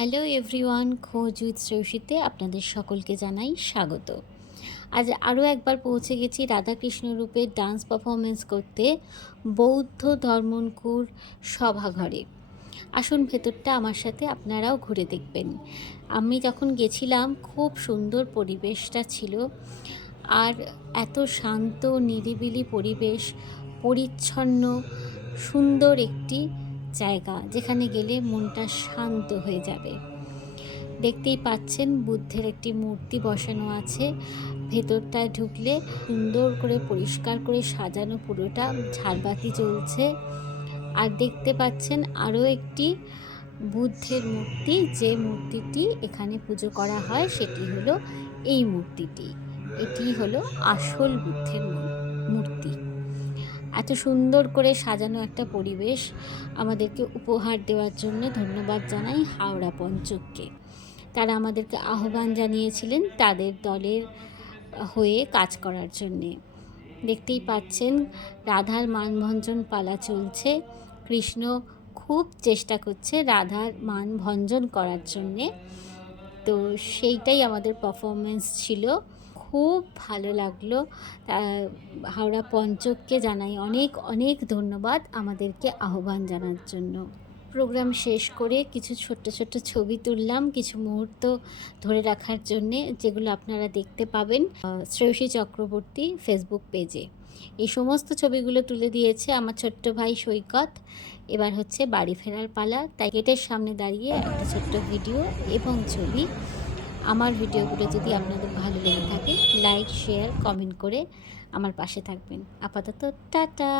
Hello everyone, খোঁজ with শ্রেয়সীতে আপনাদের সকলকে জানাই স্বাগত। আজ আরও একবার পৌঁছে গেছি রাধাকৃষ্ণ রূপে ডান্স পারফরমেন্স করতে বৌদ্ধ ধর্মনকুর সভাঘরে। আসুন ভেতরটা আমার সাথে আপনারাও ঘুরে দেখবেন। আমি যখন গেছিলাম খুব সুন্দর পরিবেশটা ছিল, আর এত শান্ত নিরিবিলি পরিবেশ, পরিচ্ছন্ন সুন্দর একটি জায়গা যেখানে গেলে মনটা শান্ত হয়ে যাবে। দেখতেই পাচ্ছেন বুদ্ধের একটি মূর্তি বসানো আছে। ভেতরটায় ঢুকলে সুন্দর করে পরিষ্কার করে সাজানো, পুরোটা ঝাড়বাতি জ্বলছে। আর দেখতে পাচ্ছেন আরও একটি বুদ্ধের মূর্তি, যে মূর্তিটি এখানে পুজো করা হয় সেটি হলো এই মূর্তিটি। এটি হলো আসল বুদ্ধের মূর্তি। এত সুন্দর করে সাজানো একটা পরিবেশ আমাদেরকে উপহার দেওয়ার জন্য ধন্যবাদ জানাই হাওড়া পঞ্চককে। তারা আমাদেরকে আহ্বান জানিয়েছিলেন তাদের দলের হয়ে কাজ করার জন্যে। দেখতেই পাচ্ছেন রাধার মানভঞ্জন পালা চলছে। কৃষ্ণ খুব চেষ্টা করছে রাধার মান ভঞ্জন করার জন্যে। তো সেইটাই আমাদের পারফরমেন্স ছিল। খুব ভালো লাগলো। হাওড়া পঞ্চককে জানাই অনেক অনেক ধন্যবাদ আমাদেরকে আহ্বান জানার জন্য। প্রোগ্রাম শেষ করে কিছু ছোট্ট ছোট্ট ছবি তুললাম কিছু মুহূর্ত ধরে রাখার জন্যে, যেগুলো আপনারা দেখতে পাবেন শ্রেয়সী চক্রবর্তী ফেসবুক পেজে। এই সমস্ত ছবিগুলো তুলে দিয়েছে আমার ছোট্ট ভাই সৈকত। এবার হচ্ছে বাড়ি ফেরার পালা, তাই গেটের সামনে দাঁড়িয়ে একটা ছোট্ট ভিডিও এবং ছবি। আমার ভিডিওগুলো যদি আপনাদের ভালো লেগে থাকে লাইক, শেয়ার, কমেন্ট করে আমার পাশে থাকবেন। আপাতত টাটা।